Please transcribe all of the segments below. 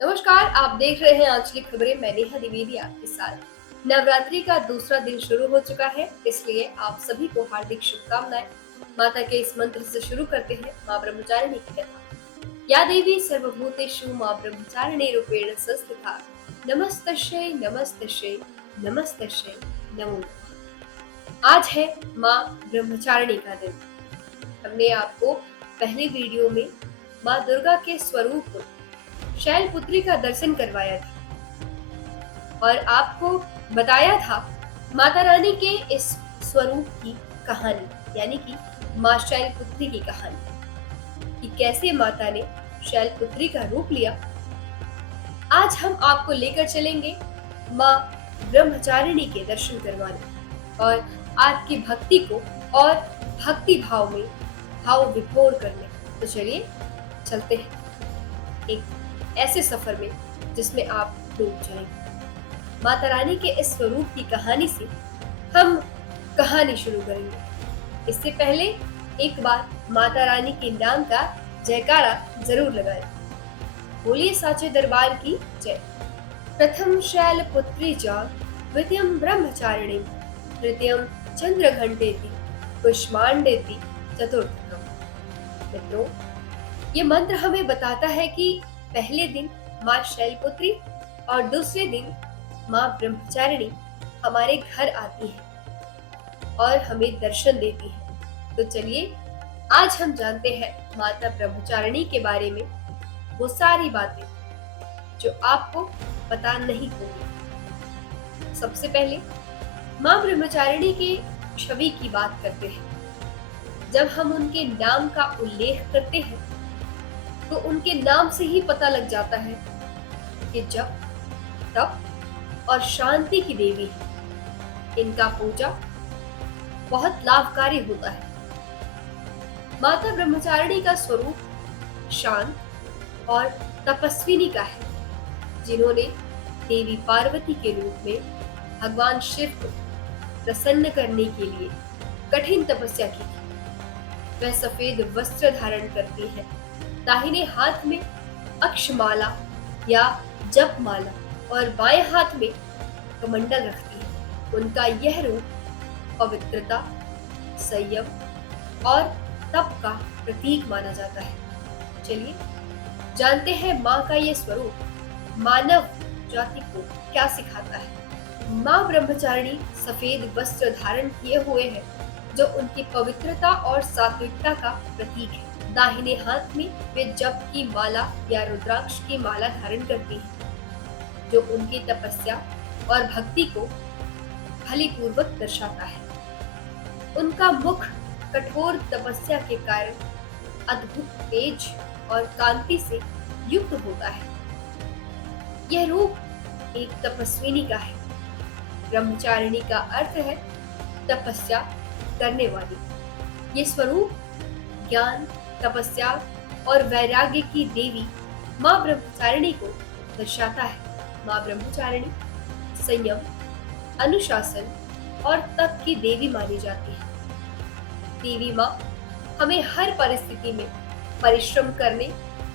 नमस्कार, आप देख रहे हैं आज की खबरें। मैं नेहा द्विवेदी आपके साथ। नवरात्रि का दूसरा दिन शुरू हो चुका है, इसलिए आप सभी को हार्दिक शुभकामनाएं। माता के इस मंत्र से शुरू करते हैं माँ ब्रह्मचारिणी की कथा। या देवी सर्वभूतेषु माँ ब्रह्मचारिणी रूपेण संस्थिता नमस्तस्यै नमस्तस्यै नमस्तस्यै नमो नमः। आज है माँ ब्रह्मचारिणी का दिन। हमने आपको पहले वीडियो में माँ दुर्गा के स्वरूप शैलपुत्री का दर्शन करवाया था और आपको बताया था माता रानी के इस स्वरूप की कहानी, यानी कि माँ शैलपुत्री की कहानी, कि कैसे माता ने शैलपुत्री का रूप लिया। आज हम आपको लेकर चलेंगे माँ ब्रह्मचारिणी के दर्शन करवाने और आपकी भक्ति को और भक्ति भाव में भाव विभोर करने। तो चलिए चलते हैं एक ऐसे सफर में जिसमें आप डूब जाएंगे। माता रानी के इस स्वरूप की कहानी से हम कहानी शुरू करेंगे। इससे पहले एक बार माता रानी के नाम का जयकारा जरूर लगाएं। बोलिए साचे दरबार की जय। प्रथम शैलपुत्री च द्वितीयं ब्रह्मचारिणी तृतीयं चंद्रघंटेति कुष्मांडेति चतुर्थकम्। मित्रों, ये मंत्र हमें बताता है कि पहले दिन माँ शैलपुत्री और दूसरे दिन माँ ब्रह्मचारिणी हमारे घर आती है और हमें दर्शन देती है। तो चलिए आज हम जानते हैं माता ब्रह्मचारिणी के बारे में वो सारी बातें जो आपको पता नहीं होंगी। सबसे पहले माँ ब्रह्मचारिणी के छवि की बात करते हैं। जब हम उनके नाम का उल्लेख करते हैं तो उनके नाम से ही पता लग जाता है कि जप, तप और शांति की देवी है। इनका पूजा बहुत लाभकारी होता है। माता ब्रह्मचारिणी का स्वरूप शांत और तपस्विनी का है, जिन्होंने देवी पार्वती के रूप में भगवान शिव को प्रसन्न करने के लिए कठिन तपस्या की थी। वह सफेद वस्त्र धारण करती है, दाहिने हाथ में अक्षमाला या जपमाला और बाएं हाथ में कमंडल रखती है। उनका यह रूप पवित्रता, संयम और तप का प्रतीक माना जाता है। चलिए जानते हैं माँ का ये स्वरूप मानव जाति को क्या सिखाता है। माँ ब्रह्मचारिणी सफेद वस्त्र धारण किए हुए है, जो उनकी पवित्रता और सात्विकता का प्रतीक है। दाहिने हाथ में वे जप की माला या रुद्राक्ष की माला धारण करती हैं, जो उनकी तपस्या और भक्ति को भलीपूर्वक दर्शाता है। उनका मुख कठोर तपस्या के कारण अद्भुत तेज और कांति से युक्त होता है। यह रूप एक तपस्विनी का है। ब्रह्मचारिणी का अर्थ है तपस्या करने वाली। ये स्वरूप ज्ञान, तपस्या और वैराग्य की देवी माँ ब्रह्मचारिणी को दर्शाता है। माँ ब्रह्मचारिणी संयम, अनुशासन और तप की देवी मानी जाती है। देवी माँ हमें हर परिस्थिति में परिश्रम करने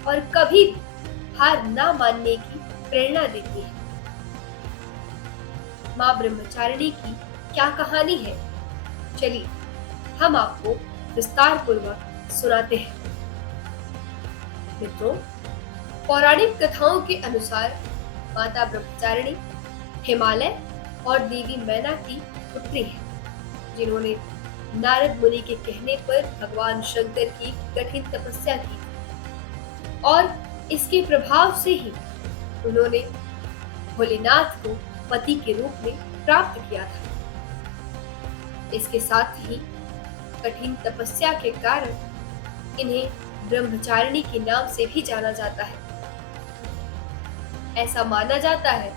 और कभी भी हार ना मानने की प्रेरणा देती है। माँ ब्रह्मचारिणी की क्या कहानी है, चलिए हम आपको विस्तार पूर्वक सुनाते हैं। मित्रों, पौराणिक कथाओं के अनुसार माता ब्रह्मचारिणी हिमालय और देवी मैना की पुत्री है, जिन्होंने नारद मुनि के कहने पर भगवान शंकर की कठिन तपस्या की और इसके प्रभाव से ही उन्होंने भोलेनाथ को पति के रूप में प्राप्त किया था। इसके साथ ही कठिन तपस्या के कारण इन्हें ब्रह्मचारिणी के नाम से भी जाना जाता है। ऐसा माना जाता है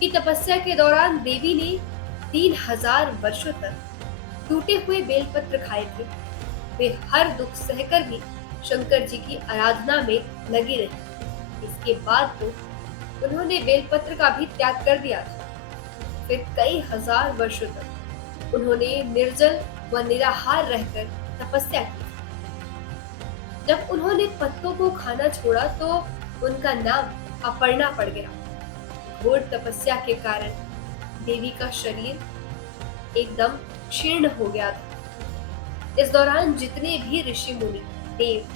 कि तपस्या के दौरान देवी ने 3000 वर्षों तक टूटे हुए बेलपत्र खाए थे। वे हर दुख सहकर भी शंकर जी की आराधना में लगी रही। इसके बाद तो उन्होंने बेलपत्र का भी त्याग कर दिया था। फिर कई हजार वर्षों तक उन्होंने निर्जल व निराहार रहकर तपस्या की। जब उन्होंने पत्तों को खाना छोड़ा तो उनका नाम अपर्णा पड़ गया। घोर तपस्या के कारण देवी का शरीर एकदम क्षीण हो गया था। इस दौरान जितने भी ऋषि मुनि, देव,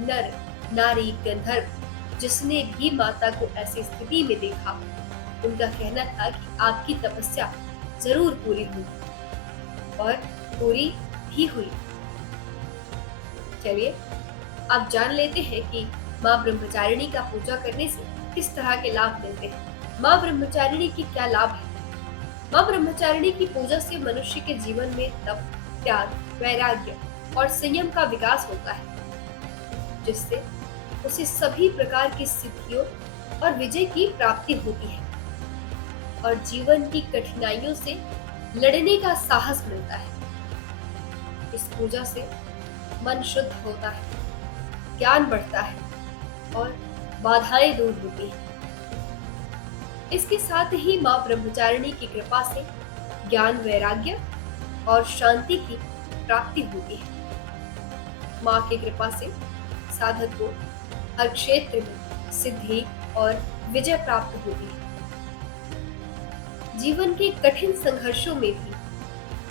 नर, नारी, गंधर्व जिसने भी माता को ऐसी स्थिति में देखा, उनका कहना था कि आपकी तपस्या जरूर पूरी हुई, और पूरी भी हुई। चलिए अब जान लेते हैं कि माँ ब्रह्मचारिणी का पूजा करने से किस तरह के लाभ मिलते हैं। माँ ब्रह्मचारिणी की क्या लाभ है? माँ ब्रह्मचारिणी की पूजा से मनुष्य के जीवन में तप, त्याग, वैराग्य और संयम का विकास होता है, जिससे उसे सभी प्रकार की सिद्धियों और विजय की प्राप्ति होती है और जीवन की कठिनाइयों से लड़ने का साहस मिलता है। इस पूजा से मन शुद्ध होता है, ज्ञान बढ़ता है और बाधाएं दूर होती हैं। इसके साथ ही माँ ब्रह्मचारिणी की कृपा से ज्ञान, वैराग्य और शांति की प्राप्ति होती है। माँ की कृपा से साधक को हर क्षेत्र में सिद्धि और विजय प्राप्त होती है। जीवन के कठिन संघर्षों में भी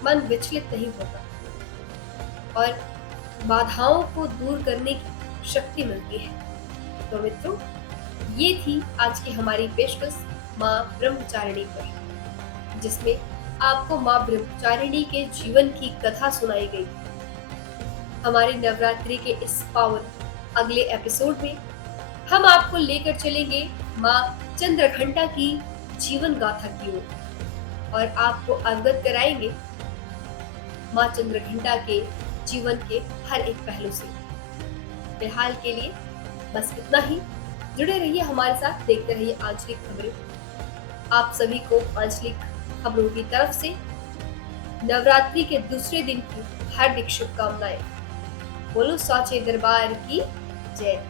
मन विचलित नहीं होता और बाधाओं को दूर करने की शक्ति मिलती है। तो मित्रों, ये थी आज की हमारी पेशकश माँ ब्रह्मचारिणी पर, जिसमें आपको माँ ब्रह्मचारिणी के जीवन की कथा सुनाई गई। हमारे नवरात्रि के इस पावन अगले एपिसोड में हम आपको लेकर चलेंगे माँ चंद्रघंटा की जीवन गाथा की ओर और आपको अवगत कराएंगे माँ चंद्रघंटा के जीवन के हर एक पहलू से। फिलहाल के लिए बस इतना ही। जुड़े रहिए हमारे साथ, देखते रहिए आंचलिक खबरें। आप सभी को आंचलिक खबरों की तरफ से नवरात्रि के दूसरे दिन की हार्दिक शुभकामनाएं। बोलो साचे दरबार की जय।